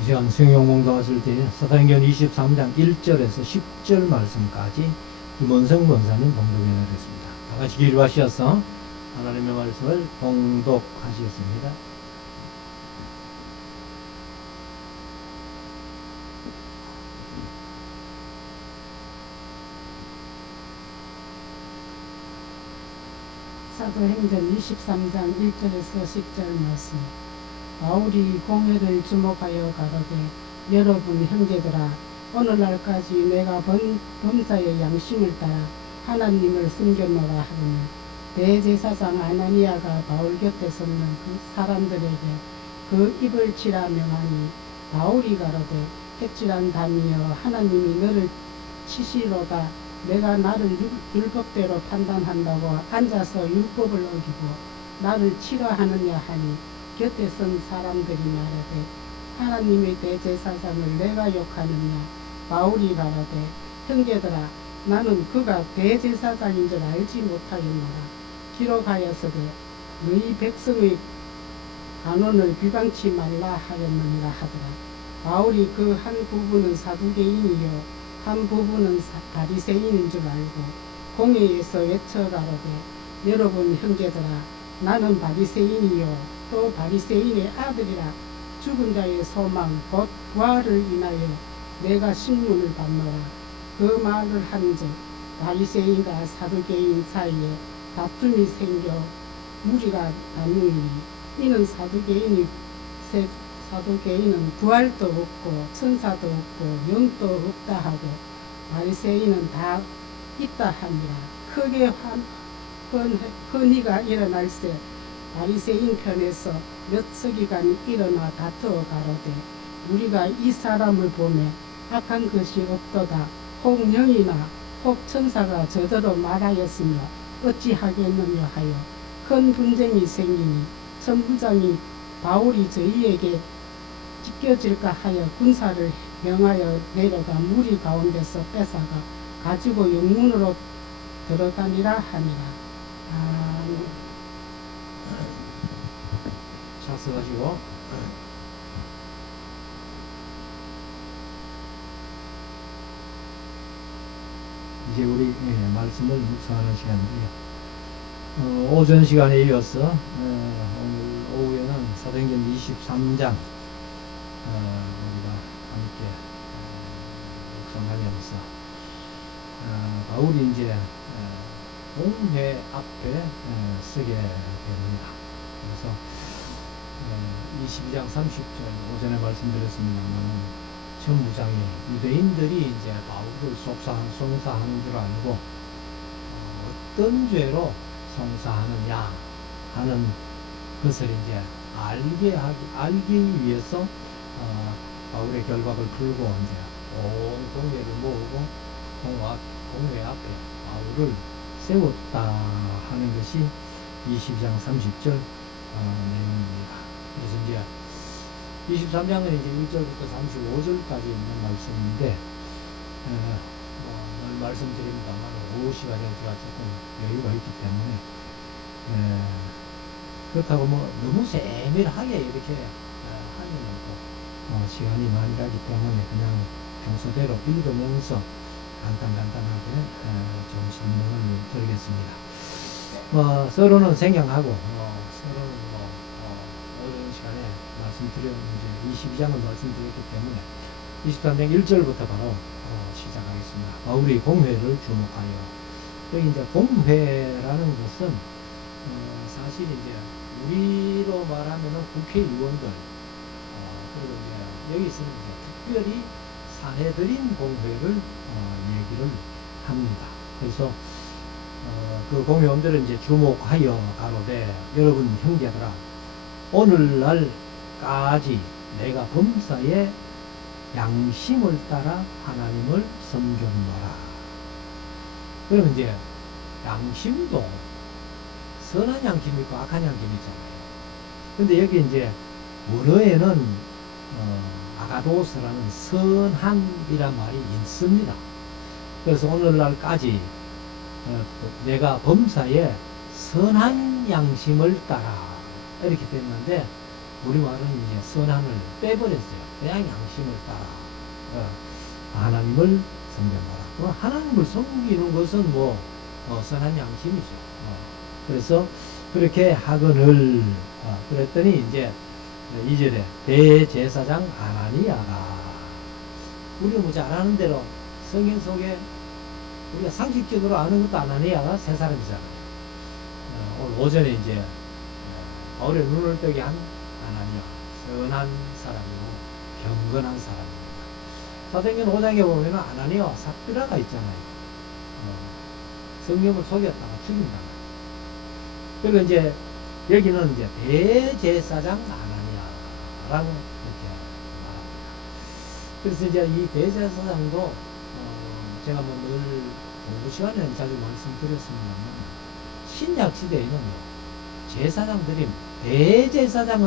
이 시간 성경 봉독하실 때 사도행전 23장 1절에서 10절 말씀까지 임원성 권사님 봉독해 드리겠습니다. 다 같이 기도하셔서 하나님의 말씀을 봉독하시겠습니다. 사도행전 23장 1절에서 10절 말씀. 바울이 공회를 주목하여 가로되, 여러분 형제들아, 오늘날까지 내가 범사의 양심을 따라 하나님을 숨겼노라 하더니, 대제사장 아나니아가 바울 곁에 섰는 그 사람들에게 그 입을 치라 명하니, 바울이 가로되, 햇질한 담이여, 하나님이 너를 치시로다. 내가 나를 율법대로 판단한다고 앉아서 율법을 어기고 나를 치라 하느냐 하니, 곁에 선 사람들이 말하되, 하나님의 대제사장을 내가 욕하느냐. 바울이 가로되, 형제들아, 나는 그가 대제사장인 줄 알지 못하였노라. 기록하여서되 너희 백성의 간원을 비방치 말라 하였느니라 하더라. 바울이 그 한 부분은 사두개인이요 한 부분은 바리새인인 줄 알고 공회에서 외쳐 가로되, 여러분 형제들아, 나는 바리새인이요 또 바리새인의 아들이라. 죽은 자의 소망 곧 부활을 인하여 내가 신문을 받노라. 그 말을 한즉 바리새인과 사두개인 사이에 다툼이 생겨 무리가 나누니, 이는 사두개인은 부활도 없고 천사도 없고 영도 없다 하고, 바리새인은 다 있다 하니라. 크게 헌의가 일어날세 바리새인 편에서 몇 서기관이 일어나 다투어 가로되, 우리가 이 사람을 보매 악한 것이 없도다. 혹 영이나 혹 천사가 저더러 말하였으며 어찌하겠느냐 하여 큰 분쟁이 생기니, 천부장이 바울이 저희에게 찢겨질까 하여 군사를 명하여 내려가 무리 가운데서 뺏어가 가지고 영문으로 들어가니라 하니라. 아멘. 작성하시고 이제 우리 말씀을 묵상하는 시간인데요. 오전 시간에 이어서 오늘 오후에는 사도행전 23장 우리가 함께 묵상하면서 바울이 이제 공회 앞에 서게 됩니다. 그래서 22장 30절 오전에 말씀드렸습니다만, 천부장이 유대인들이 이제 바울을 송사하는 줄 알고 어떤 죄로 송사하느냐 하는 것을 이제 알기 위해서 바울의 결박을 풀고 이제 온 공회를 모으고 공회 앞에 바울을 세웠다 하는 것이 22장 30절 내용입니다. 그래서 이제 23장은 이제 1절부터 35절까지 있는 말씀인데, 늘 말씀드립니다만 오후 시간에 제가 조금 여유가 있기 때문에 그렇다고 뭐 너무 세밀하게 이렇게 하려면 또 시간이 많이 가기 때문에 그냥 평소대로 읽으면서 간단하게 좀 설명을 드리겠습니다. 서로는 생략하고 서로는 오전 시간에 말씀드렸는데 22장을 말씀드렸기 때문에 23장 1절부터 바로 시작하겠습니다. 바울이 공회를 주목하여. 여기 이제 공회라는 것은 사실 이제 우리로 말하면은 국회의원들, 그리고 이제 여기서는 이제 특별히 사내들인 공회를 얘기를 합니다. 그래서 그 공회원들은 이제 주목하여 가로되, 여러분 형제들아, 오늘날까지 내가 범사의 양심을 따라 하나님을 섬겼노라. 그러면 이제 양심도 선한 양심이 있고 악한 양심이 있잖아요. 근데 여기 이제 원어에는 아가도스라는 선한이란 말이 있습니다. 그래서 오늘날까지 내가 범사의 선한 양심을 따라 이렇게 됐는데, 우리말은 이제 선함을 빼버렸어요. 그냥 양심을 따라 하나님을 섬겨보라. 그럼 하나님을 섬기는 것은 뭐 선한 양심이죠. 그래서 그렇게 하거늘 그랬더니 이제 2절에 대제사장 아나니아가 우리가 뭐 잘 아는 대로 성경 속에 우리가 상식적으로 아는 것도 아나니아가 세 사람이잖아요. 오늘 오전에 이제 바울의 눈을 뜨게 한 아나니아 선한 사람이고 경건한 사람입니다. 사도행전 5장에 보면 아나니아와 삽비라가 있잖아요. 성령을 속였다가 죽인다. 그리고 이제 여기는 이제 대제사장 아나니아라고 이렇게 말합니다. 그래서 이제 이 대제사장도 제가 뭐 늘 공부 시간에는 자주 말씀드렸습니다만 신약 시대에는요 제사장들이 대제사장은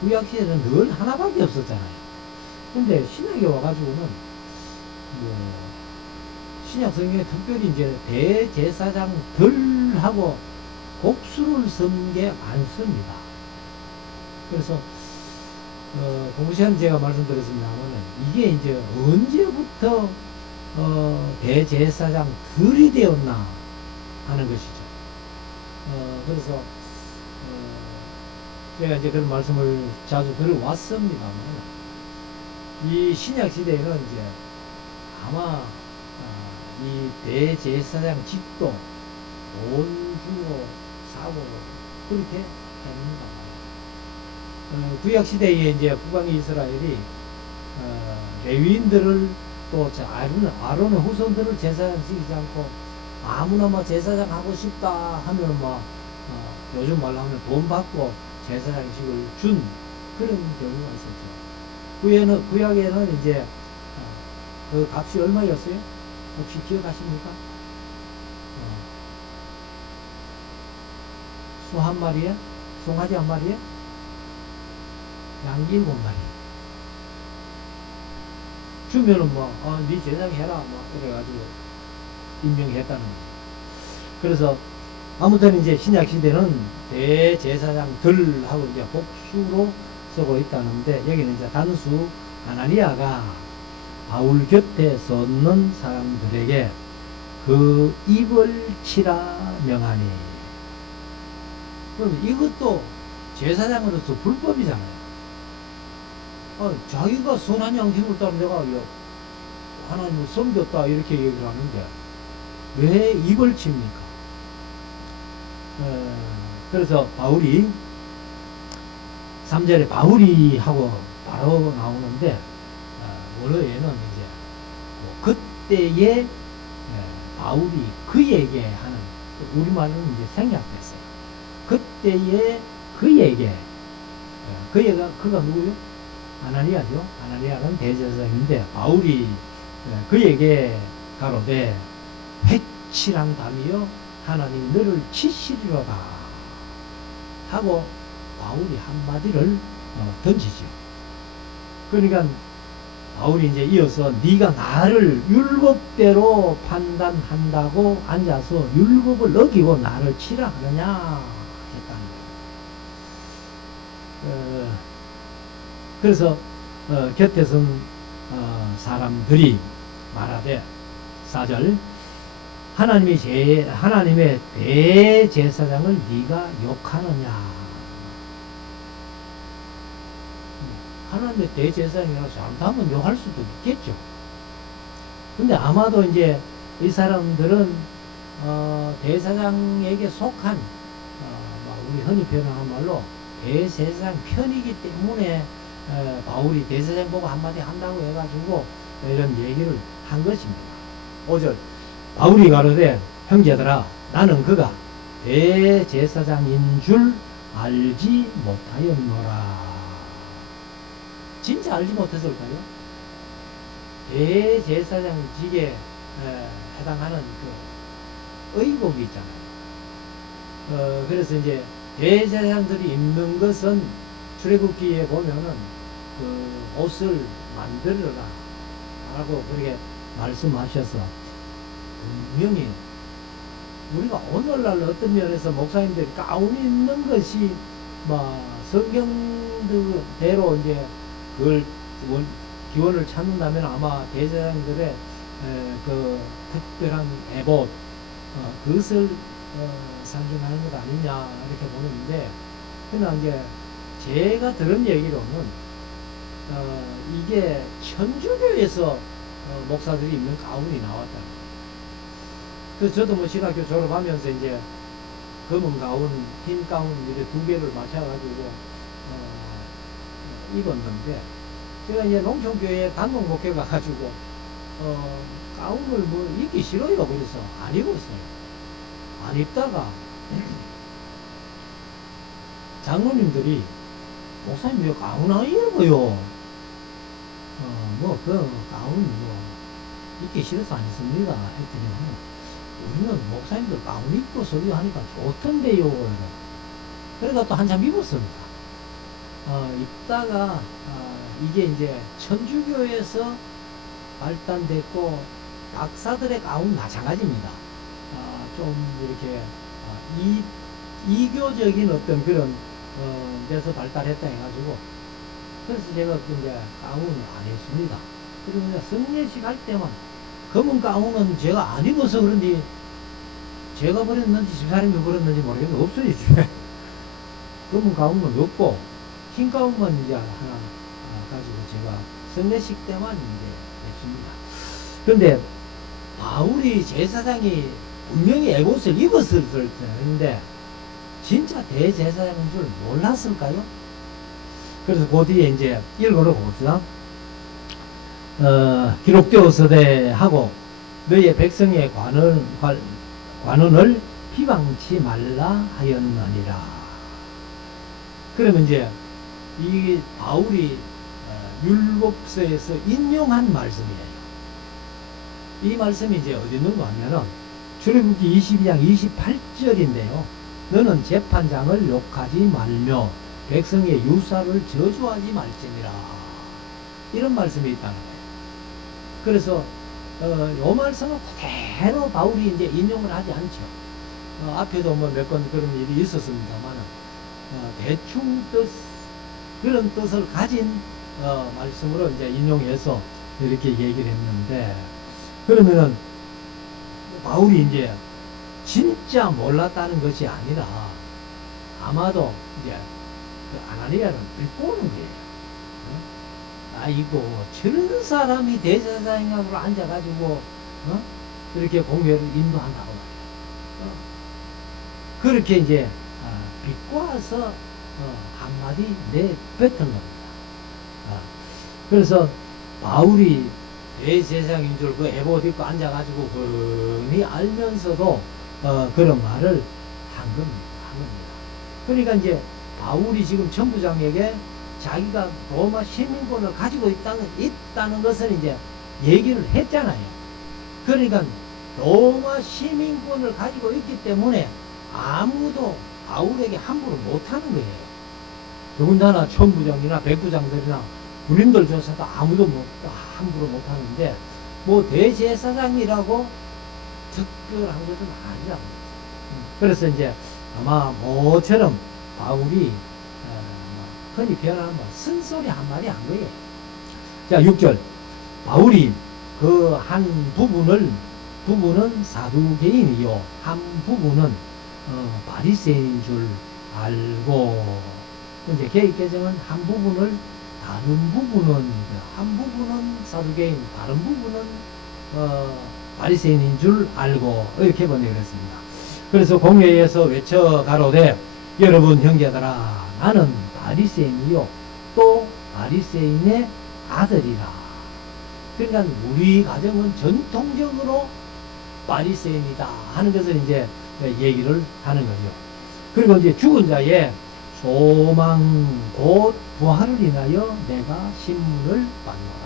구약 시대는 늘 하나밖에 없었잖아요. 근데 신약에 와가지고는 뭐 신약 성경에 특별히 이제 대제사장들하고 복수를 쓴 게 많습니다. 그래서 공부 시간에 제가 말씀드렸습니다만 이게 이제 언제부터 대제사장들이 되었나 하는 것이죠. 그래서 제가 이제 그런 말씀을 자주 들어왔습니다만 이 신약 시대에는 이제 아마 이 대제사장 직도 돈 주고 사고 그렇게 했는가 봐요. 구약 시대에 이제 북왕 이스라엘이 레위인들을 또 아론의 후손들을 제사장 시키지 않고 아무나 뭐 제사장 하고 싶다 하면 뭐 요즘 말로 하면 돈 받고 제사장식을 준 그런 경우가 있었죠. 구약에는 이제 그 값이 얼마였어요? 혹시 기억하십니까? 소 한 마리에? 송아지 한 마리에? 양기 7마리. 주면은 뭐, 네 제사장 해라. 뭐, 그래가지고 임명했다는 거죠. 그래서 아무튼 이제 신약 시대는 대제사장들하고 이제 복수로 쓰고 있다는데 여기는 이제 단수 아나니아가 바울 곁에 섰는 사람들에게 그 입을 치라 명하니. 그럼 이것도 제사장으로서 불법이잖아요. 자기가 선한 양심을 따라 내가 하나님을 섬겼다 이렇게 얘기를 하는데 왜 입을 칩니까? 그래서 바울이 3절에 바울이 하고 바로 나오는데 원어에는 이제 뭐 그때에 바울이 그에게 하는 우리말로는 이제 생략됐어요. 그때에 그에게 그가 누구요? 아나니아죠. 아나니아는 대제사장인데 바울이 그에게 가로되 회칠한 담이여 하나님 너를 치시리로다 하고 바울이 한마디를 던지죠. 그러니까 바울이 이제 이어서 네가 나를 율법대로 판단한다고 앉아서 율법을 어기고 나를 치라 하느냐 했다는 거예요. 그래서 곁에 선 사람들이 말하되 4절 하나님의 대제사장을 네가 욕하느냐. 하나님의 대제사장이라고 잘못하면 욕할 수도 있겠죠. 근데 아마도 이제 이 사람들은 대제사장에게 속한 우리 흔히 표현하는 말로 대제사장 편이기 때문에 바울이 대제사장 보고 한마디 한다고 해가지고 이런 얘기를 한 것입니다. 5절 바울이 가로되 형제들아 나는 그가 대제사장인 줄 알지 못하였노라. 진짜 알지 못했을까요? 대제사장직에 해당하는 그 의복이 있잖아요. 그래서 이제 대제사장들이 입는 것은 출애굽기에 보면은 그 옷을 만들어라 라고 그렇게 말씀하셔서 분명히 우리가 오늘날 어떤 면에서 목사님들이 가운 입는 것이 뭐 성경대로 이제 그걸 기원을 찾는다면 아마 대제사장들의 그 특별한 에봇 그것을 상징하는 것 아니냐 이렇게 보는데, 그러나 이제 제가 들은 얘기로는 이게 천주교에서 목사들이 입는 가운이 나왔다. 그래서 저도 뭐 신학교 졸업하면서 이제 검은 가운, 흰 가운 이렇게 두 개를 맞춰가지고 입었는데, 제가 이제 농촌교회 단독 목회 가가지고 가운을 뭐 입기 싫어요. 그래서 안 입었어요. 안 입다가 장로님들이 목사님 왜 가운 안 입어요? 그 가운 뭐 입기 싫어서 안 입습니다. 했더니 우리는 목사님들 가운 입고 설교하니까 좋던데요. 그래가 또 한참 입었습니다. 입다가 이게 이제 천주교에서 발단됐고 박사들의 가운 마찬가지입니다. 좀 이렇게 이교적인 어떤 그런 데서 발달했다 해가지고, 그래서 제가 이제 가운을 안 했습니다. 그리고 성례식 할 때만 검은 가운은 제가 안 입어서 그런지 제가 버렸는지 집사람이 버렸는지 모르겠는데 없어요 집에. 검은 가운은 없고 흰 가운만 이제 하나 가지고 제가 성례식 때만 이제 했습니다. 그런데 바울이 제사장이 분명히 에봇을 입었을 텐데 진짜 대제사장인 줄 몰랐을까요? 그래서 그 뒤에 이제 읽어놓고 봅시다. 기록되었으되 하고 너의 백성의 관원을 비방치 말라 하였느니라. 그러면 이제 이 바울이 율법서에서 인용한 말씀이에요. 이 말씀이 이제 어디 있는가 하면은 출애굽기 22장 28절인데요. 너는 재판장을 욕하지 말며 백성의 유사를 저주하지 말지니라. 이런 말씀이 있다는 거예요. 그래서 요 말씀은 그대로 바울이 이제 인용을 하지 않죠. 앞에도 뭐 몇 번 그런 일이 있었습니다만은 대충 그런 뜻을 가진 말씀으로 이제 인용해서 이렇게 얘기를 했는데, 그러면은 바울이 이제 진짜 몰랐다는 것이 아니라 아마도 이제 그 아나니아를 비꼬는 거예요. 아이고 저런 사람이 대제사장으로 앉아가지고 이렇게 공회를 인도한다고 말이야. 그렇게 이제 비꼬아서 한마디 내뱉은 겁니다. 그래서 바울이 대제사장인 줄 그 에봇 입고 앉아가지고 뻔히 알면서도 그런 말을 한 겁니다. 그러니까 이제 바울이 지금 천부장에게 자기가 로마 시민권을 가지고 있다는 것을 이제 얘기를 했잖아요. 그러니까 로마 시민권을 가지고 있기 때문에 아무도 바울에게 함부로 못하는 거예요. 더군다나 천부장이나 백부장들이나 군인들조차도 아무도 함부로 못하는데 뭐 대제사장이라고 특별한 것은 아니라고. 그래서 이제 아마 모처럼 바울이 흔히 표현하는 쓴소리 한마디 한 거예요. 자, 6절. 바울이 그 한 부분은 사두개인이요 한 부분은 바리새인인 줄 알고, 이제 개익개정은 한 부분을 다른 부분은 한 부분은 사두개인, 다른 부분은 바리새인인 줄 알고 이렇게 번역을 했습니다. 그래서 공회에서 외쳐 가로되 여러분 형제들아 나는 바리새인이요 또 바리새인의 아들이라. 그러니까 우리 가정은 전통적으로 바리새인이다 하는 것을 이제 얘기를 하는 거죠. 그리고 이제 죽은 자의 소망 곧 부활을 인하여 내가 신문을 받노라.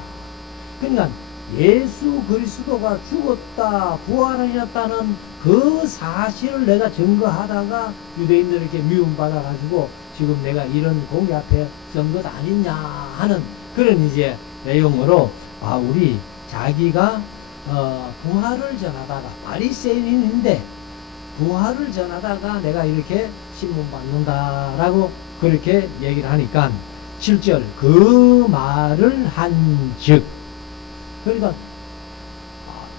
그러니까 예수 그리스도가 죽었다 부활하셨다는 그 사실을 내가 증거하다가 유대인들에게 미움받아 가지고 지금 내가 이런 공의 앞에 선 것 아니냐 하는 그런 이제 내용으로 바울이 자기가 부활을 전하다가 바리새인인데 부활을 전하다가 내가 이렇게 신문 받는다라고 그렇게 얘기를 하니까 7절 그 말을 한즉, 그러니까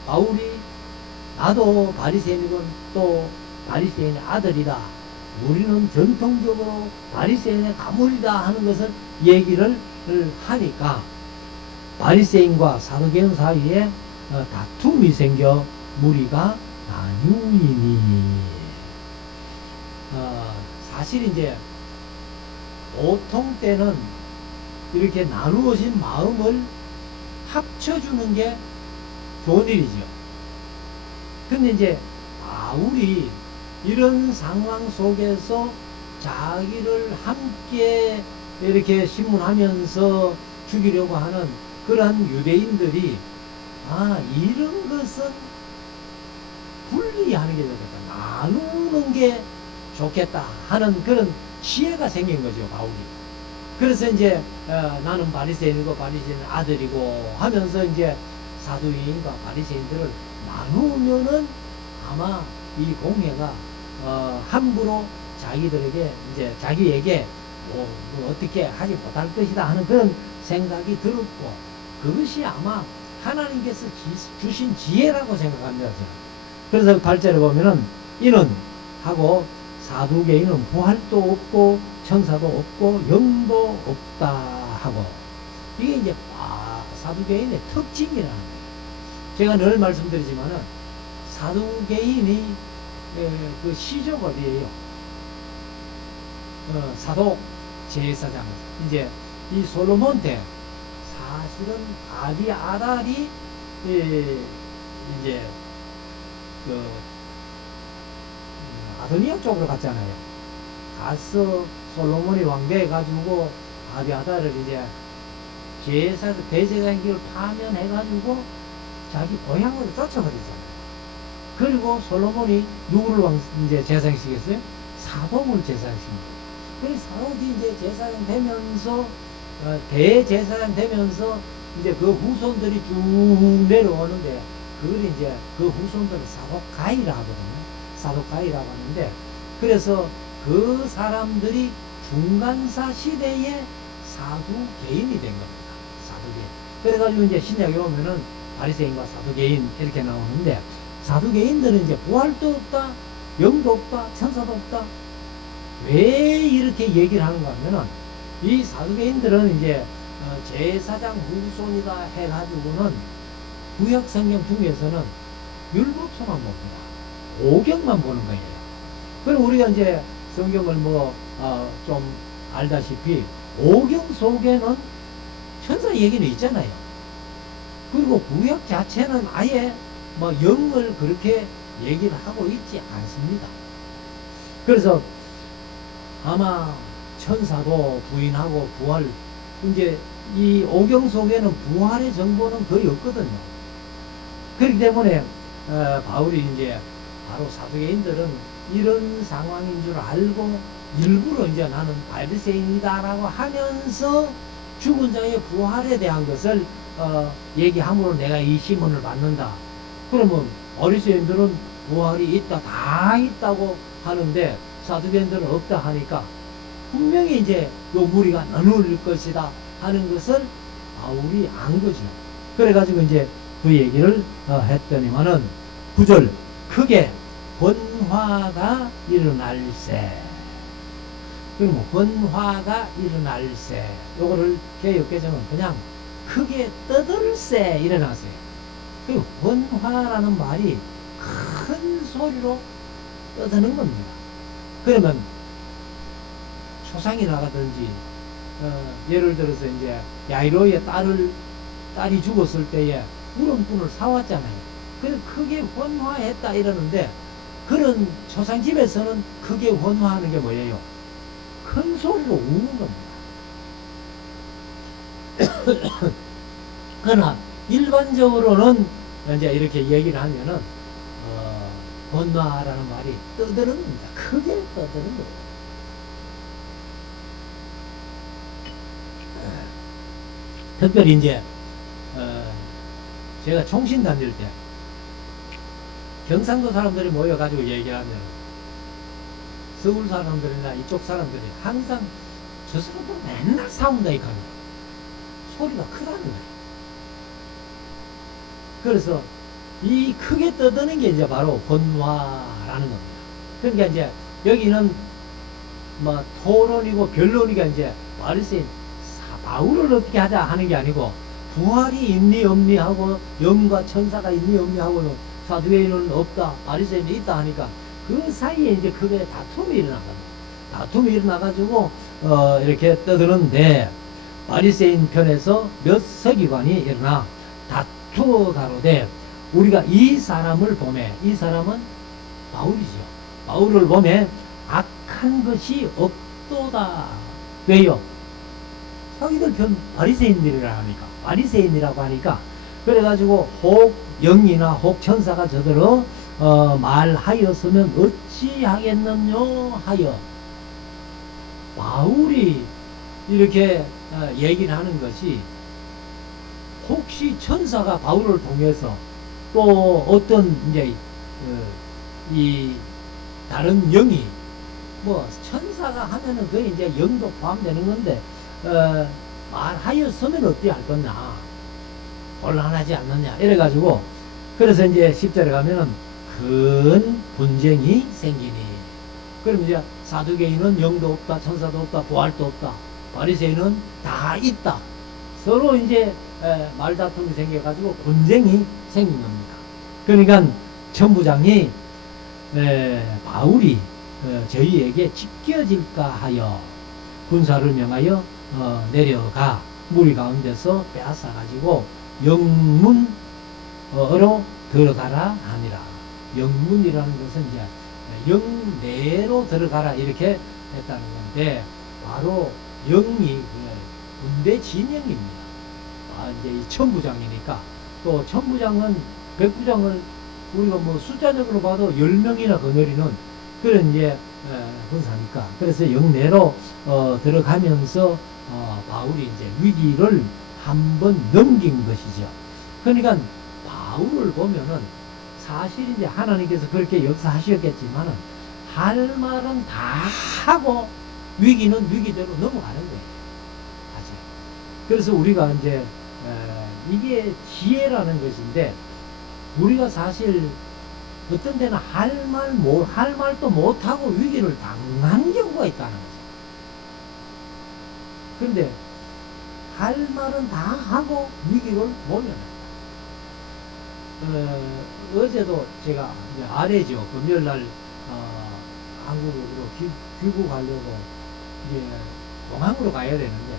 바울이 나도 바리새인이건 또 바리새인의 아들이다, 우리는 전통적으로 바리새인의 가문이다 하는 것을 얘기를 하니까 바리새인과 사두개인 사이에 다툼이 생겨 무리가 나뉘니, 사실 이제 보통 때는 이렇게 나누어진 마음을 합쳐주는 게 좋은 일이죠. 근데 이제 바울이 이런 상황 속에서 자기를 함께 이렇게 신문하면서 죽이려고 하는 그러한 유대인들이 이런 것은 분리하는 게 좋겠다, 나누는 게 좋겠다 하는 그런 지혜가 생긴 거죠, 바울이. 그래서 이제 나는 바리새인이고 바리새인 아들이고 하면서 이제 사두개인과 바리새인들을 나누면은 아마 이 공회가 함부로 자기들에게 이제 자기에게 뭐 어떻게 하지 못할 것이다 하는 그런 생각이 들었고, 그것이 아마 하나님께서 주신 지혜라고 생각합니다, 저는. 그래서 8절에 보면은 이는 하고 사두개인은 부활도 없고 천사도 없고 영도 없다 하고, 이게 이제 사두개인의 특징이라는 거예요. 제가 늘 말씀드리지만은 사두개인이 그 시조가 어디예요? 사독 제사장. 이제 이 솔로몬 때 사실은 아비아달이 이제 그 아도니아 쪽으로 갔잖아요. 가서 솔로몬이 왕비해 가지고 아비아달을 이제 대제사장 길을 파면해 가지고 자기 고향으로 쫓아버리잖아요. 그리고 솔로몬이 누구를 이제 제사장시켰어요? 사독을 제사장시켰어요. 그래서 사독이 이제 제사장 되면서 대제사장 되면서 이제 그 후손들이 쭉 내려오는데, 그걸 이제 그 후손들을 사독가이라 하거든요. 사독가이라고 하는데, 그래서 그 사람들이 중간사 시대에 사두개인이 된 겁니다. 사두개인. 그래가지고 이제 신약에 오면은 바리새인과 사두개인 이렇게 나오는데, 사두개인들은 이제 부활도 없다, 영도 없다, 천사도 없다. 왜 이렇게 얘기를 하는가 하면은, 이 사두개인들은 이제 제사장 후손이다 해가지고는 구약 성경 중에서는 율법서만 봅니다. 오경만 보는 거예요. 그럼 우리가 이제 성경을 좀 알다시피 오경 속에는 천사 얘기는 있잖아요. 그리고 구약 자체는 아예 영을 그렇게 얘기를 하고 있지 않습니다. 그래서 아마 천사도 부인하고 부활, 이제 이 오경 속에는 부활의 정보는 거의 없거든요. 그렇기 때문에 바울이 이제 바로 사두개인들은 이런 상황인 줄 알고 일부러 이제 나는 바리새인이다라고 하면서 죽은 자의 부활에 대한 것을 얘기함으로 내가 이 시문을 받는다. 그러면 바리새인들은 부활이 있다, 다 있다고 하는데 사두개인들은 없다 하니까 분명히 이제 요 무리가 나눌 것이다 하는 것을 바울이 안 거죠. 그래가지고 이제 그 얘기를 했더니만은 9절 크게 번화가 일어날세. 그러면 번화가 일어날세, 요거를 개역개정은 그냥 크게 떠들세 일어나세요. 그 번화라는 말이 큰 소리로 떠드는 겁니다. 그러면 초상이 나가든지 예를 들어서 이제 야이로의 딸이 죽었을 때에 울음꾼을 사왔잖아요. 그래서 크게 헌화했다 이러는데, 그런 초상집에서는 크게 헌화하는 게 뭐예요? 큰 소리로 우는 겁니다. 그러나 일반적으로는 이제 이렇게 얘기를 하면은 헌화라는 말이 떠드는 겁니다. 크게 떠드는 거예요. 특별히 이제 제가 총신 다닐 때 경상도 사람들이 모여가지고 얘기하면 서울 사람들이나 이쪽 사람들이 항상 스스로도 맨날 싸운다 이 말이에요. 소리가 크다는 거예요. 그래서 이 크게 떠드는 게 이제 바로 번화라는 겁니다. 그러니까 이제 여기는 뭐 토론이고 변론이가 이제 바리새인 바울을 어떻게 하자 하는 게 아니고 부활이 있니 없니 하고 영과 천사가 있니 없니 하고 사두개인은 없다 바리새인이 있다 하니까 그 사이에 이제 크게 다툼이 일어나거든요. 다툼이 일어나가지고 이렇게 떠드는데 바리새인 편에서 몇 서기관이 일어나 다투다로되 우리가 이 사람을 보매 이 사람은 바울이죠. 바울을 보매 악한 것이 없도다. 왜요? 자기들 편 바리새인들이라 하니까 바리새인이라고 하니까 그래가지고 혹 영이나 혹 천사가 저들어 말하였으면 어찌하겠느냐 하여 바울이 이렇게 얘기를 하는 것이 혹시 천사가 바울을 통해서 또 어떤 이제 이 다른 영이 뭐 천사가 하면은 그게 이제 영도 포함되는 건데 말하였으면 어떻게 할 거냐 곤란하지 않느냐 이래가지고 그래서 이제 10절에 가면은 큰 분쟁이 생기니 그럼 이제 사두개인은 영도 없다 천사도 없다 부활도 없다 바리새인은 다 있다 서로 이제 말다툼이 생겨가지고 분쟁이 생긴 겁니다. 그러니까 천부장이 바울이 저희에게 지켜질까 하여 군사를 명하여 내려가 무리 가운데서 빼앗아 가지고 영문으로 들어가라 하니라. 영문이라는 것은 이제 영내로 들어가라 이렇게 했다는 건데 바로 영이 군대 진영입니다. 이제 이 천부장이니까 또 천부장은 백부장을 우리가 뭐 숫자적으로 봐도 10명이나 거느리는 그런 이제 군사니까 그래서 영내로 들어가면서 바울이 이제 위기를 한번 넘긴 것이죠. 그러니까 바울을 보면은 사실 이제 하나님께서 그렇게 역사하셨겠지만은 할 말은 다 하고 위기는 위기대로 넘어가는 거예요. 사실. 그래서 우리가 이제 이게 지혜라는 것인데 우리가 사실 어떤 데는 할 말도 못하고 위기를 당한 경우가 있다는 거죠. 그런데 할 말은 다 하고 위기를 못 면한다. 어제도 제가 이제 아래죠. 금요일날 한국으로 귀국하려고 이제 공항으로 가야 되는데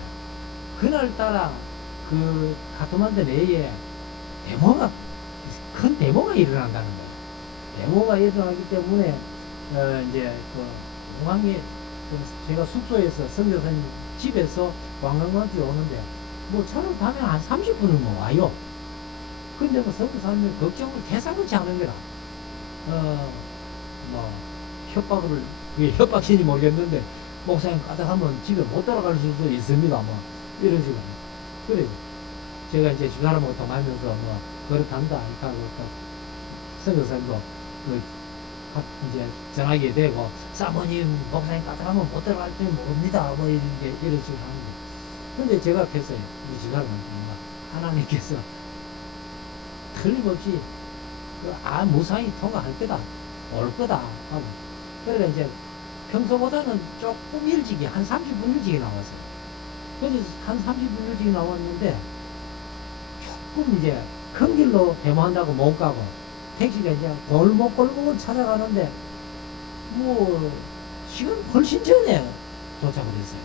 그날따라 그 카트만두 내에 큰 데모가 일어난다는 거예요. 데모가 일어나기 때문에 이제 그 공항에 제가 숙소에서 선교사님 집에서 관광객들이 오는데 뭐 차를 타면 한 30분은 뭐 와요. 근데 뭐 선교사님이 걱정을 대상치 않은 거라. 뭐 협박을 그게 협박인지 모르겠는데 목사님 까딱하면 집에 못 돌아갈 수도 있습니다. 뭐 이런 식으로. 그래 제가 이제 주사람하고 통하면서 뭐 그렇단다 이렇게 하고 선교사님도 이제 전화하게 되고 사모님 목사님 까딱하면 못 들어갈 줄 모릅니다 뭐 이런 식으로 하는 거. 근데 제가 했어요. 우리 주사람한테 하나님께서 틀림없이 무사히 통과할 거다 올 거다 하고 그래 이제 평소보다는 조금 일찍이 한 30분 일찍이 나왔어요. 그래서 한 30분 일찍이 나왔는데 조금 이제 큰 길로 데모한다고 못 가고 택시가 이제 골목골목을 찾아가는데 뭐 시간 훨씬 전에 도착을 했어요.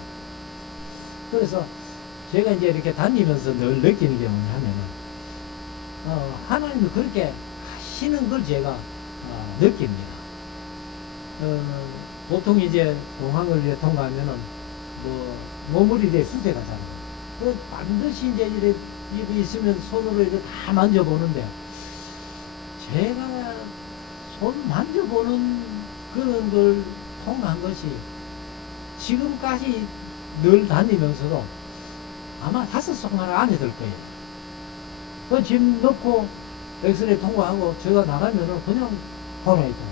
그래서 제가 이제 이렇게 다니면서 늘 느끼는 게 뭐냐면은 하나님도 그렇게 하시는 걸 제가 느낍니다. 보통 이제 공항을 이제 통과하면은 뭐 몸을 이제 수색하잖아요. 그 반드시 이제 이래 있으면 손으로 이제 다 만져보는데 제가 손 만져보는 그런 걸 통과한 것이 지금까지 늘 다니면서도 아마 5손가락 안에 들 거예요. 그 짐 넣고 엑스레이 통과하고 제가 나가면은 그냥 번호 있잖아요.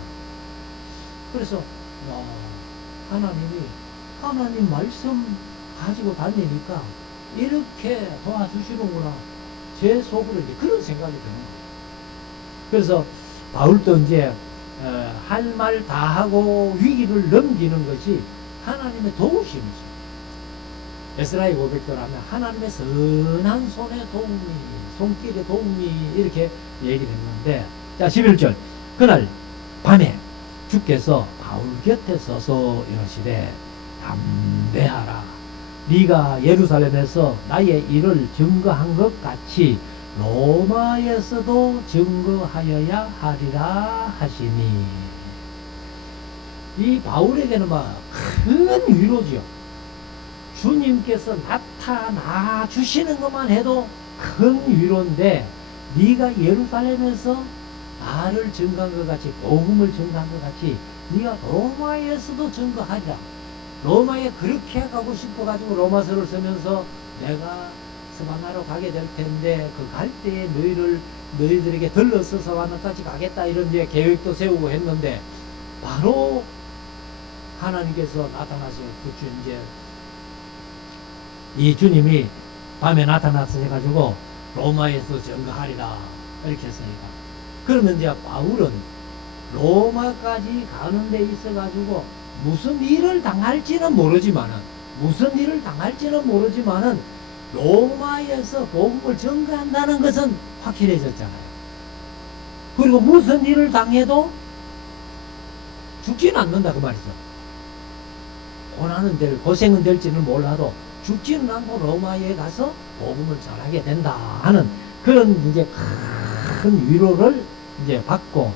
그래서 하나님이 하나님 말씀 가지고 다니니까 이렇게 도와주시는구나. 제 속으로 이제 그런 생각이 드는 거예요. 그래서 바울도 이제 할 말 다 하고 위기를 넘기는 것이 하나님의 도우심이죠. 에스라의 고백들 하면 하나님의 선한 손의 도움이, 손길의 도움이 이렇게 얘기했는데, 자 11절 그날 밤에 주께서 바울 곁에 서서 이러시되 담대하라. 네가 예루살렘에서 나의 일을 증거한 것 같이 로마에서도 증거하여야 하리라 하시니. 이 바울에게는 막 큰 위로지요. 주님께서 나타나 주시는 것만 해도 큰 위로인데, 네가 예루살렘에서 나를 증거한 것 같이, 복음을 증거한 것 같이 네가 로마에서도 증거하리라. 로마에 그렇게 가고 싶어가지고 로마서를 쓰면서 내가 스바나로 가게 될 텐데 그 갈 때에 너희들에게 들러서 스바나까지 가겠다, 이런 이제 계획도 세우고 했는데, 바로 하나님께서 나타나서 이제 이 주님이 밤에 나타나서 해가지고 로마에서 증거하리라 이렇게 했으니까, 그러면 이제 바울은 로마까지 가는 데 있어가지고 무슨 일을 당할지는 모르지만은 로마에서 복음을 전가한다는 것은 확실해졌잖아요. 그리고 무슨 일을 당해도 죽지는 않는다 그 말이죠. 고생은 될지는 몰라도 죽지는 않고 로마에 가서 복음을 전하게 된다 하는 그런 이제 큰 위로를 이제 받고,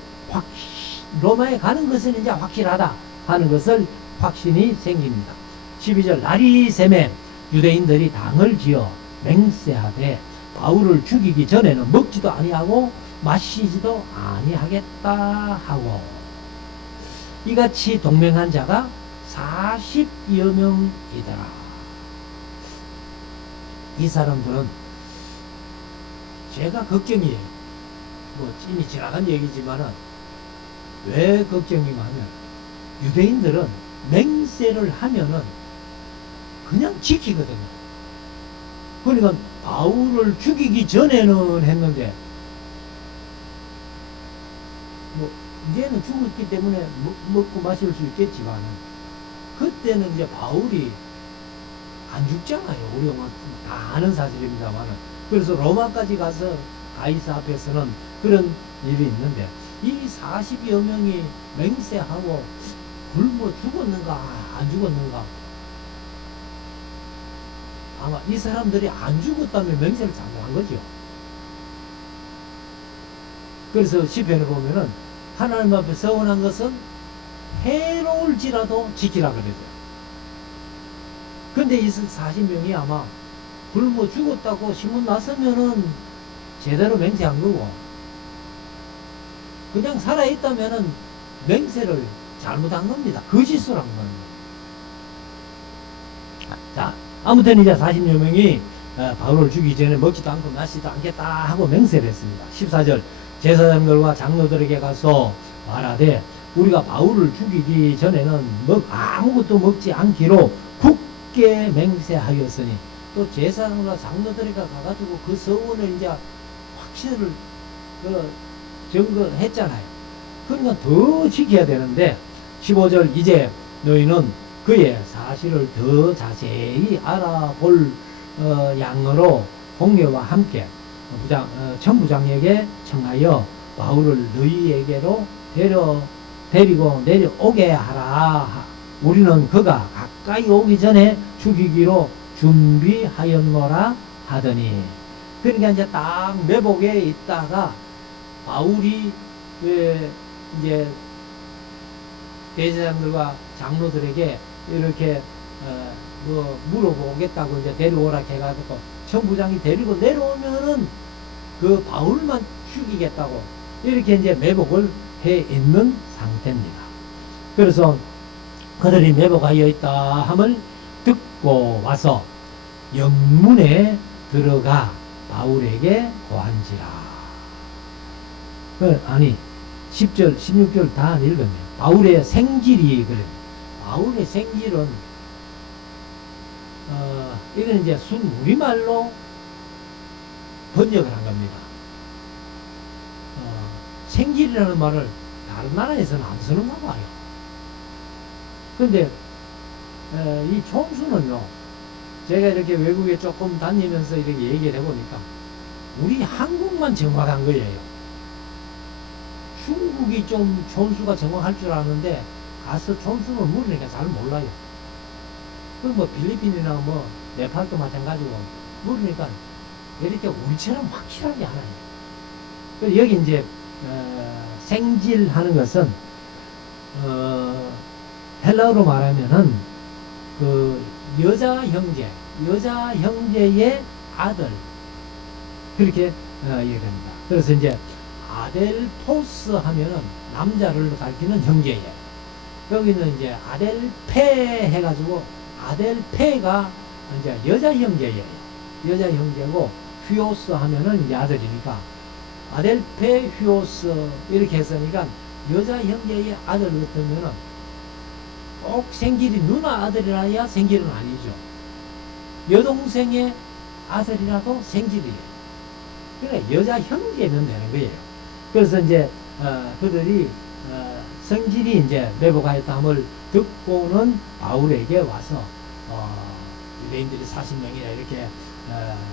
로마에 가는 것은 이제 확실하다 하는 것을 확신이 생깁니다. 12절 날이 새매 유대인들이 당을 지어 맹세하되 바울을 죽이기 전에는 먹지도 아니하고 마시지도 아니하겠다 하고, 이같이 동맹한 자가 40여 명이더라. 이 사람들은 제가 걱정이에요. 뭐 이미 지나간 얘기지만은 왜 걱정이냐면, 유대인들은 맹세를 하면은 그냥 지키거든요. 그러니까 바울을 죽이기 전에는 했는데, 뭐 이제는 죽었기 때문에 먹고 마실 수 있겠지만은, 그때는 이제 바울이 안 죽잖아요. 우리가 다 아는 사실입니다만은. 그래서 로마까지 가서 가이사 앞에서는 그런 일이 있는데, 이 40여 명이 맹세하고 굶어 죽었는가 안 죽었는가, 아마 이 사람들이 안 죽었다면 맹세를 잘못한 거죠. 그래서 시편에 보면은 하나님 앞에 서원한 것은 해로울지라도 지키라 그러죠. 근데 이 40명이 아마 굶어 죽었다고 신문 났으면은 제대로 맹세한 거고, 그냥 살아있다면은 맹세를 잘못한 겁니다. 거짓을 한 겁니다. 자, 아무튼 이제 40여 명이 바울을 죽이기 전에 먹지도 않고 마시지도 않겠다 하고 맹세를 했습니다. 14절 제사장들과 장로들에게 가서 말하되 우리가 바울을 죽이기 전에는 아무것도 먹지 않기로 굳게 맹세하였으니, 또 제사장과 장로들에게 가가지고 그 서원을 이제 확실을 증거했잖아요. 그러니까 더 지켜야 되는데, 15절 이제 너희는 그의 사실을 더 자세히 알아볼 양으로 공회와 함께 천부장에게 청하여 바울을 너희에게로 데리고 내려오게 하라. 우리는 그가 가까이 오기 전에 죽이기로 준비하였노라 하더니. 그러니까 이제 딱 매복에 있다가 바울이 이제 대제사장들과 장로들에게 이렇게 물어보겠다고 이제 데려오라 해가지고 천부장이 데리고 내려오면은 그 바울만 죽이겠다고 이렇게 이제 매복을 해 있는 상태입니다. 그래서 그들이 매복하여 있다 함을 듣고 와서 영문에 들어가 바울에게 고한지라. 아니 10절 16절 다 읽으면 바울의 생질이 그래. 바울의 생질은 이건 이제 순 우리말로 번역을 한 겁니다. 생길이라는 말을 다른 나라에서는 안 쓰는가 봐요. 근데 이 촌수는요, 제가 이렇게 외국에 조금 다니면서 이렇게 얘기를 해보니까 우리 한국만 정확한 거예요. 중국이 좀 촌수가 정확할 줄 아는데 가서 촌수를 물으니까 잘 몰라요. 그리고 뭐 필리핀이나 뭐 네팔도 마찬가지고 물으니까 이렇게 우리처럼 확실하게 하나요. 그리고 여기 이제 생질하는 것은 헬라어로 말하면은 그 여자 형제의 아들 그렇게 얘기합니다. 그래서 이제 아델포스 하면은 남자를 가리키는 형제예요. 여기는 이제 아델페 해가지고 아델페가 이제 여자 형제예요. 여자 형제고 휘오스 하면은 이제 아들이니까 아델페 휘오스 이렇게 했으니까 여자 형제의 아들 같으면은 꼭 생길이 누나 아들이라야 생길은 아니죠. 여동생의 아들이라도 생질이에요. 그래 여자 형제면 되는 거예요. 그래서 이제 그들이 성질이 이제 매복하였다함을 듣고는 바울에게 와서 유대인들이 40명이나 이렇게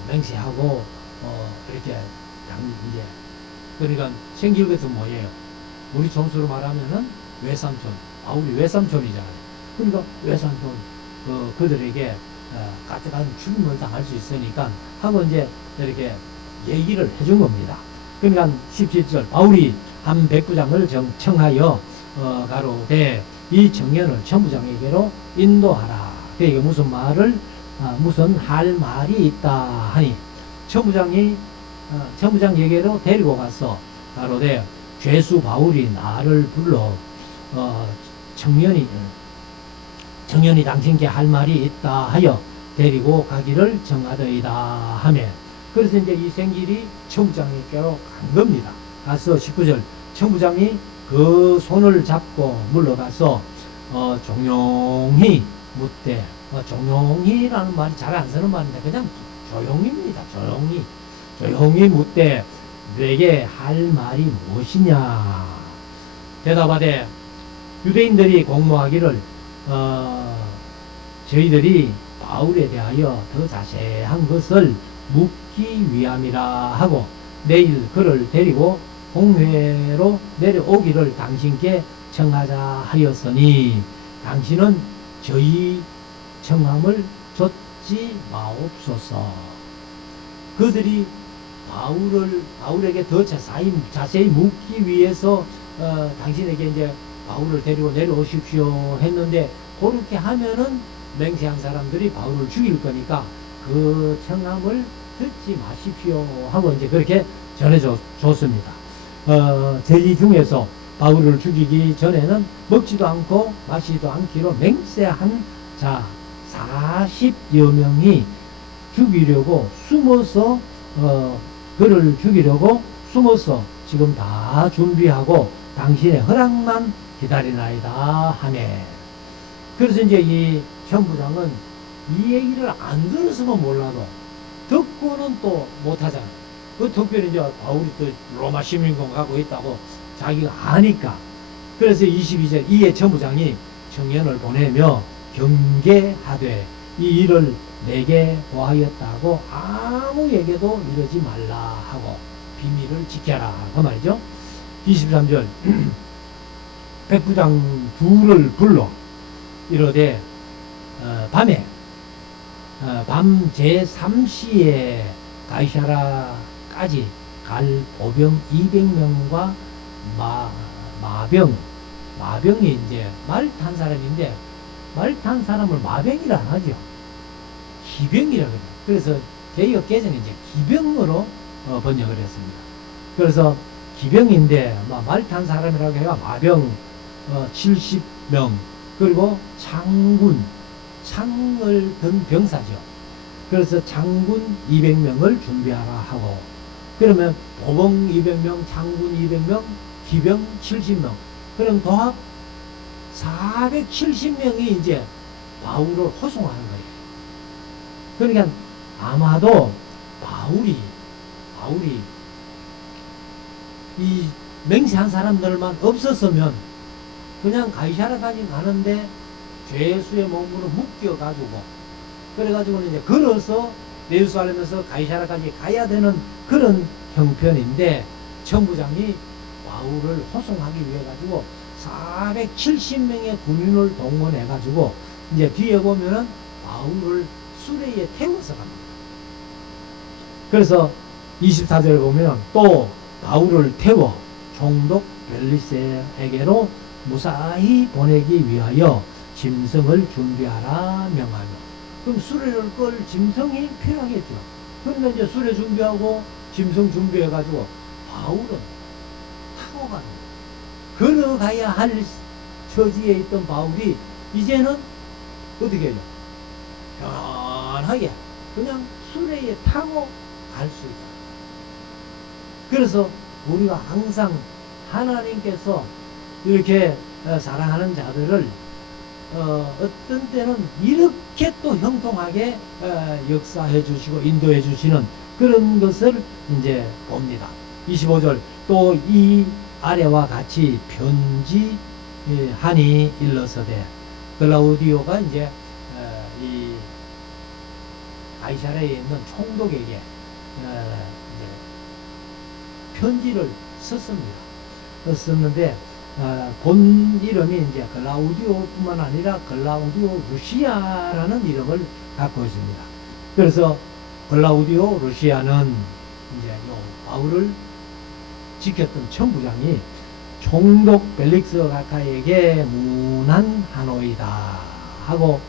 맹세하고 이렇게 이제 그러니까 생길 것은 뭐예요? 우리 총수로 말하면은 외삼촌, 바울이 외삼촌이잖아요. 그러니까 외삼촌 그들에게 까딱한 죽임을 당할 수 있으니까 하고 이제 이렇게 얘기를 해준 겁니다. 그러니까 17절 바울이 한 백부장을 청하여 가로되 이 청년을 천부장에게로 인도하라. 그에게 무슨 말을 무슨 할 말이 있다 하니 천부장에게로 데리고 가서 가로되 죄수 바울이 나를 불러 청년이 당신께 할 말이 있다 하여 데리고 가기를 정하더이다 하며 그래서 이제 이 생길이 청부장에게로 간 겁니다. 가서 19절 청부장이 그 손을 잡고 물러가서 종용히 묻되 종용히라는 말이 잘 안 쓰는 말인데 그냥 조용입니다. 조용히 묻되 내게 할 말이 무엇이냐 대답하되 유대인들이 공모하기를 저희들이 바울에 대하여 더 자세한 것을 묻기 위함이라 하고 내일 그를 데리고 공회로 내려오기를 당신께 청하자 하였으니 당신은 저희 청함을 좇지 마옵소서. 그들이 바울에게 더 자세히 묻기 위해서 당신에게 이제 바울을 데리고 내려오십시오 했는데 그렇게 하면은 맹세한 사람들이 바울을 죽일 거니까 그 청함을 듣지 마십시오 하고 이제 그렇게 전해줬습니다. 제지 중에서 바울을 죽이기 전에는 먹지도 않고 마시지도 않기로 맹세한 자 40여 명이 죽이려고 숨어서 그를 죽이려고 숨어서 지금 다 준비하고 당신의 허락만 기다리나이다 하네. 그래서 이제 이 천부장은 이 얘기를 안 들었으면 몰라도 듣고는 또 못하잖아요. 그 특별히 이제 바울이 또 로마 시민권 갖고 있다고 자기가 아니까. 그래서 22절 이에 천부장이 청년을 보내며 경계하되 이 일을 내게 보하였다고 아무에게도 이러지 말라 하고 비밀을 지켜라 그 말이죠. 23절 백부장 둘을 불러 이르되 밤에 밤 제3시에 가이사라까지 갈 보병 200명과 마병이 이제 말 탄 사람인데 말 탄 사람을 마병이라 안 하죠. 기병이라 그래요. 그래서 제이어 개정은 이제 기병으로 번역을 했습니다. 그래서 기병인데 말 탄 사람이라고 해가 마병 70명 그리고 창을 든 병사죠. 그래서 장군 200명을 준비하라 하고 그러면 보병 200명, 장군 200명, 기병 70명 그럼 도합 470명이 이제 바울을 호송하는 거예요. 그러니까 아마도 바울이 이 맹세한 사람들만 없었으면 그냥 가이사라까지 가는데 죄수의 몸으로 묶여가지고 그래가지고 이제 걸어서 예루살렘에서 가이사라까지 가야 되는 그런 형편인데 천부장이 바울을 호송하기 위해 가지고 470명의 군인을 동원해 가지고 이제 뒤에 보면은 바울을 수레에 태워서 갑니다. 그래서 24절에 보면 또 바울을 태워 총독 벨리스에게로 무사히 보내기 위하여 짐승을 준비하라 명하며. 그럼 수레를 끌 짐승이 필요하겠죠. 그러니까 이제 수레 준비하고 짐승 준비해가지고 바울은 타고 가는 거예요. 걸어가야 할 처지에 있던 바울이 이제는 어떻게 해요? 편하게 그냥 수레에 타고 갈 수 있다. 그래서 우리가 항상 하나님께서 이렇게 사랑하는 자들을 어떤 때는 이렇게 또 형통하게 역사해 주시고 인도해 주시는 그런 것을 이제 봅니다. 25절 또 이 아래와 같이 편지하니 일러서되 글라우디오가 이제 이 가이사랴에 있는 총독에게 이제 편지를 썼습니다. 본 이름이 이제 글라우디오뿐만 아니라 글라우디오 루시아라는 이름을 갖고 있습니다. 그래서 글라우디오 루시아는 이제 요 바울을 지켰던 천부장이 총독 벨릭스 가카에게 문안하노이다 하고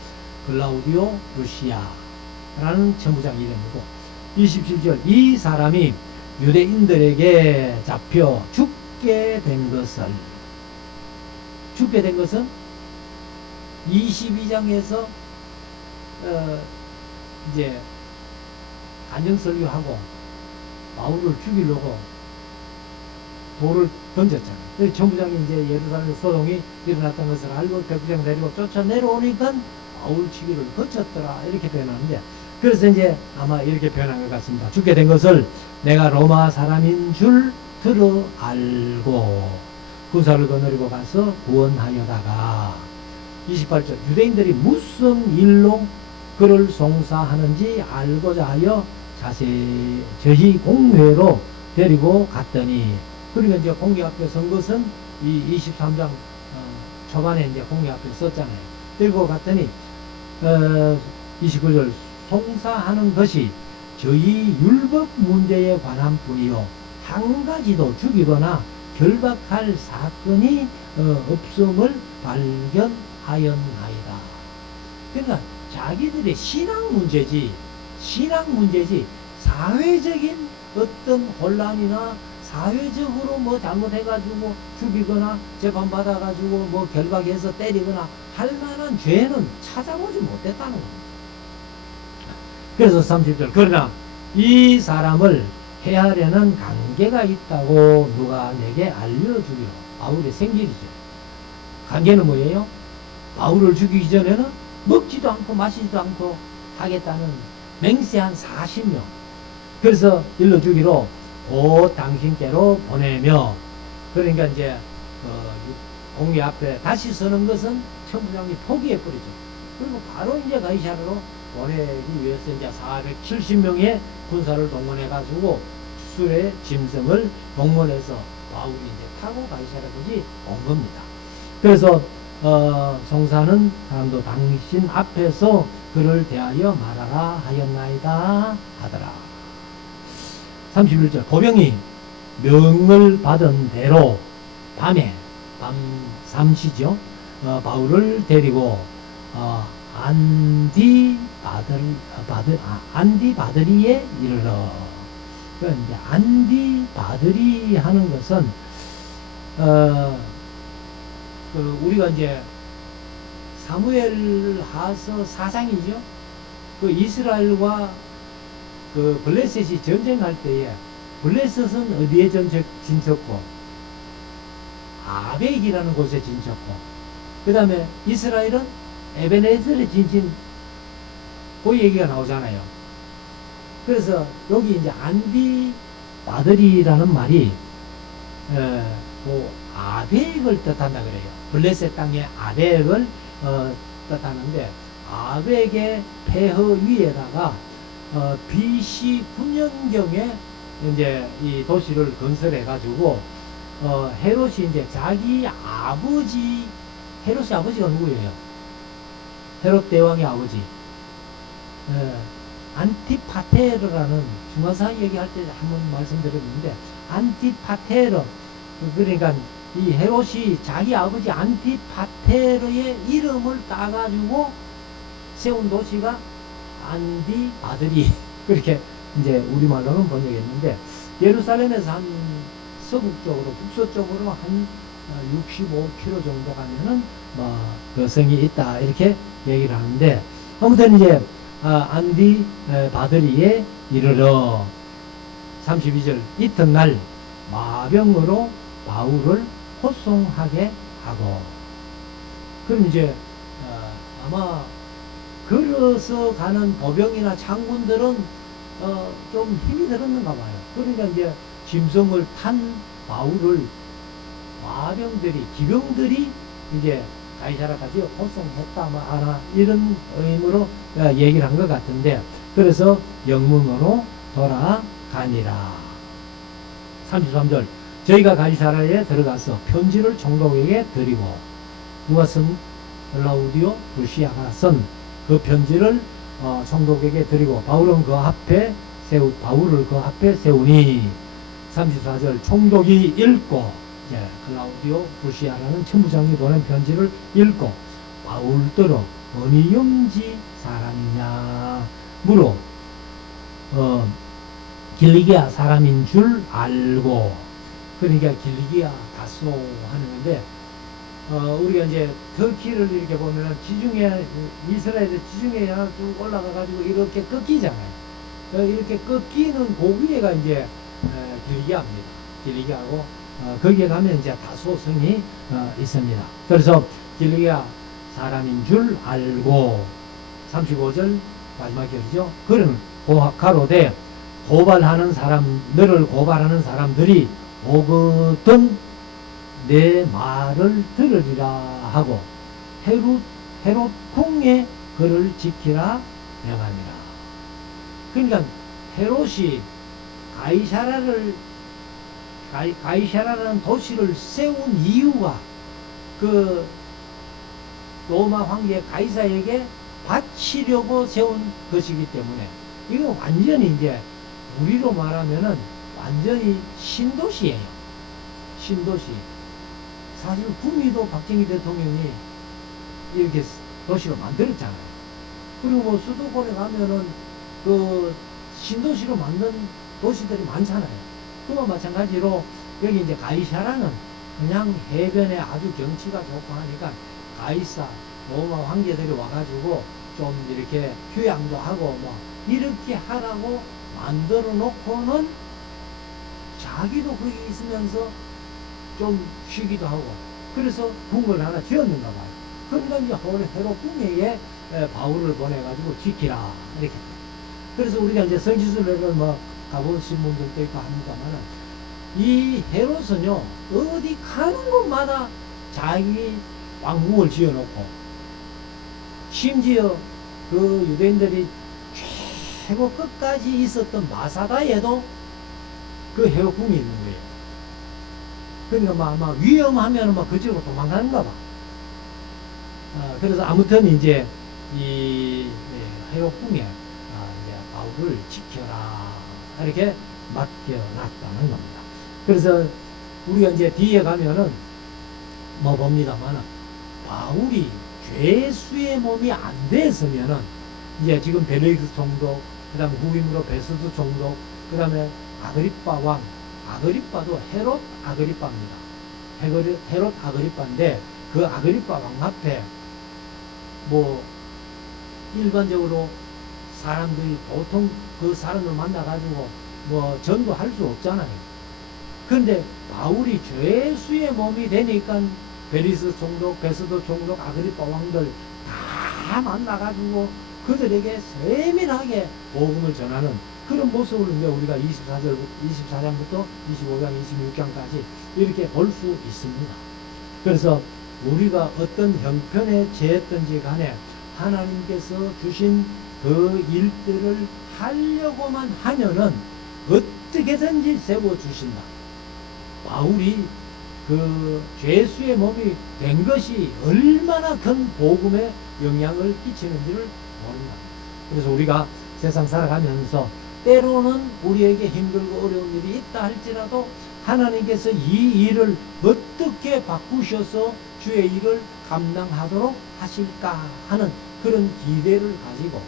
글라우디오 루시아라는 천부장 이름이고 27절 이 사람이 유대인들에게 잡혀 죽게 된 것은 22장에서 이제 간증설교하고 바울을 죽이려고 돌을 던졌잖아요. 그래서 천부장이 이제 예루살렘 소동이 일어났던 것을 알고 백부장 내리고 쫓아 내려오니까 바울 치기를 거쳤더라 이렇게 표현하는데 그래서 이제 아마 이렇게 표현한 것 같습니다. 죽게 된 것을 내가 로마 사람인 줄 들어 알고 군사를 거느리고 가서 구원하여다가 28절 유대인들이 무슨 일로 그를 송사하는지 알고자 하여 저희 공회로 데리고 갔더니 그러니까 이제 공회 앞에 선 것은 이 23장 초반에 이제 공회 앞에 썼잖아요. 데리고 갔더니 29절 송사하는 것이 저희 율법 문제에 관한 뿐이요 한 가지도 죽이거나 결박할 사건이 없음을 발견하였나이다. 그러니까 자기들의 신앙 문제지 사회적인 어떤 혼란이나 사회적으로 뭐 잘못해가지고 죽이거나 재판받아가지고 뭐 결박해서 때리거나 할 만한 죄는 찾아보지 못했다는 겁니다. 그래서 30절 그러나 이 사람을 해하려는 관계가 있다고 누가 내게 알려주기로 바울의 생길이죠. 관계는 뭐예요? 바울을 죽이기 전에는 먹지도 않고 마시지도 않고 하겠다는 맹세한 40명 그래서 일러주기로 곧 당신께로 보내며 그러니까 이제 공회 앞에 다시 서는 것은 천부장이 포기해버리죠. 그리고 바로 이제 가이사랴로 보내기 위해서 이제 470명의 군사를 동원해가지고 수레 짐승을 동원해서 바울이 이제 타고 가이사랴까지 온 겁니다. 그래서 송사는 사람도 당신 앞에서 그를 대하여 말하라 하였나이다 하더라. 31절 보병이 명을 받은 대로 밤 삼시죠. 바울을 데리고 안디바드리에 이르러. 그러니까 이제 안디바드리 하는 것은 우리가 이제 사무엘하서 4장이죠. 그 이스라엘과 그 블레셋이 전쟁할 때에 블레셋은 어디에 진쳤고 아벡이라는 곳에 진쳤고 그 다음에 이스라엘은 에베네셀에 진친 그 얘기가 나오잖아요. 그래서 여기 이제 안디 바들이라는 말이 그 아벡을 뜻한다 그래요. 블레셋 땅의 아벡을 뜻하는데, 아벡의 폐허 위에다가 BC 9년경에 이제 이 도시를 건설해 가지고 헤롯이 이제 자기 아버지, 헤롯의 아버지가 누구예요? 헤롯 대왕의 아버지, 안티파테르라는 중간사 얘기할 때 한번 말씀드렸는데, 안티파테르, 그러니까 이 헤롯이 자기 아버지 안티파테르의 이름을 따가지고 세운 도시가 안디 아들이 그렇게 이제 우리말로는 번역했는데, 예루살렘에서 한 서북쪽으로 북서쪽으로 한 65km 정도 가면은 그 성이 있다 이렇게 얘기를 하는데, 아무튼 이제 안디 바드리에 이르러 32절 이튿날 마병으로 바울을 호송하게 하고, 그럼 이제 아마 걸어서 가는 보병이나 장군들은 좀 힘이 들었는가 봐요. 그러니까 이제 짐승을 탄 바울을 마병들이, 기병들이 이제 가이사라까지 호송했다 뭐 하나 이런 의미로 얘기를 한 것 같은데, 그래서 영문으로 돌아가니라. 33절 저희가 가이사라에 들어가서 편지를 총독에게 드리고, 누가 쓴? 글라우디오 루시아가 쓴 그 편지를 총독에게 드리고, 바울을 그 앞에 세우니. 34절 총독이 읽고, 클라우디오 루시아라는 천부장이 보낸 편지를 읽고, 바울더러 어느 영지 사람이냐 물어 길리기아 사람인 줄 알고, 그러니까 길리기아 다소 하는 건데, 우리가 이제 터키를 이렇게 보면은 지중해, 이스라엘 지중해에 쭉 올라가 가지고 이렇게 꺾이잖아요. 이렇게 꺾이는 그 위에가 이제 길리기아입니다. 길리기아고 거기에 가면 이제 다소 성이 있습니다. 그래서 길리기아 사람인 줄 알고, 35절 마지막 절이죠. 그는 가로되 너를 고발하는 사람들이 오거든 내 말을 들으리라 하고 헤롯 궁에 그를 지키라 명하니라. 그러니까 헤롯이 가이사라라는 도시를 세운 이유가 그 로마 황제 가이사에게 바치려고 세운 것이기 때문에, 이거 완전히 이제 우리로 말하면은 완전히 신도시예요. 신도시. 사실 구미도 박정희 대통령이 이렇게 도시로 만들었잖아요. 그리고 뭐 수도권에 가면은 그 신도시로 만든 도시들이 많잖아요. 그와 마찬가지로 여기 이제 가이사라는 그냥 해변에 아주 경치가 좋고 하니까 가이사 로마 황제들이 와가지고 좀 이렇게 휴양도 하고 뭐 이렇게 하라고 만들어 놓고는 자기도 거기 있으면서 좀 쉬기도 하고, 그래서 궁을 하나 지었는가 봐요. 그러니까 이제 헤롯 궁에 바울을 보내가지고 지키라 이렇게. 그래서 우리가 이제 성지순례를 뭐 가보신 분들도 있고 합니다만은, 이 헤롯은요 어디 가는 곳마다 자기 왕궁을 지어놓고, 심지어 그 유대인들이 최고 끝까지 있었던 마사다에도 그 헤롯궁이 있는 거예요. 그러니까 아마 위험하면 막 그쪽으로 도망가는가 봐. 그래서 아무튼 이제 이 헤롯궁에 이제 바울을 지켜라 이렇게 맡겨놨다는 겁니다. 그래서 우리가 이제 뒤에 가면은 뭐 봅니다만은, 바울이 죄수의 몸이 안 됐으면은 이제 지금 벨릭스 총독, 그 다음에 후임으로 베스도 총독, 그 다음에 아그리빠 왕, 아그리빠도 헤롯 아그리빠입니다. 헤롯 아그리빠인데, 그 아그리빠 왕 앞에 뭐 일반적으로 사람들이 보통 그 사람을 만나가지고 뭐 전도할 수 없잖아요. 그런데 바울이 죄수의 몸이 되니까 베리스 총독, 베스도 총독, 아그리빠 왕들 다 만나가지고 그들에게 세밀하게 복음을 전하는 그런 모습을 이제 우리가 24장부터 25장, 26장까지 이렇게 볼 수 있습니다. 그래서 우리가 어떤 형편에 처했든지 간에 하나님께서 주신 그 일들을 하려고만 하면은 어떻게든지 세워주신다. 바울이 그 죄수의 몸이 된 것이 얼마나 큰 복음에 영향을 끼치는지를 모른다. 그래서 우리가 세상 살아가면서 때로는 우리에게 힘들고 어려운 일이 있다 할지라도 하나님께서 이 일을 어떻게 바꾸셔서 주의 일을 감당하도록 하실까 하는 그런 기대를 가지고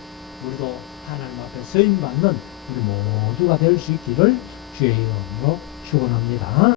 우리도 하나님 앞에 쓰임받는 우리 모두가 될 수 있기를 주의 이름으로 축원합니다.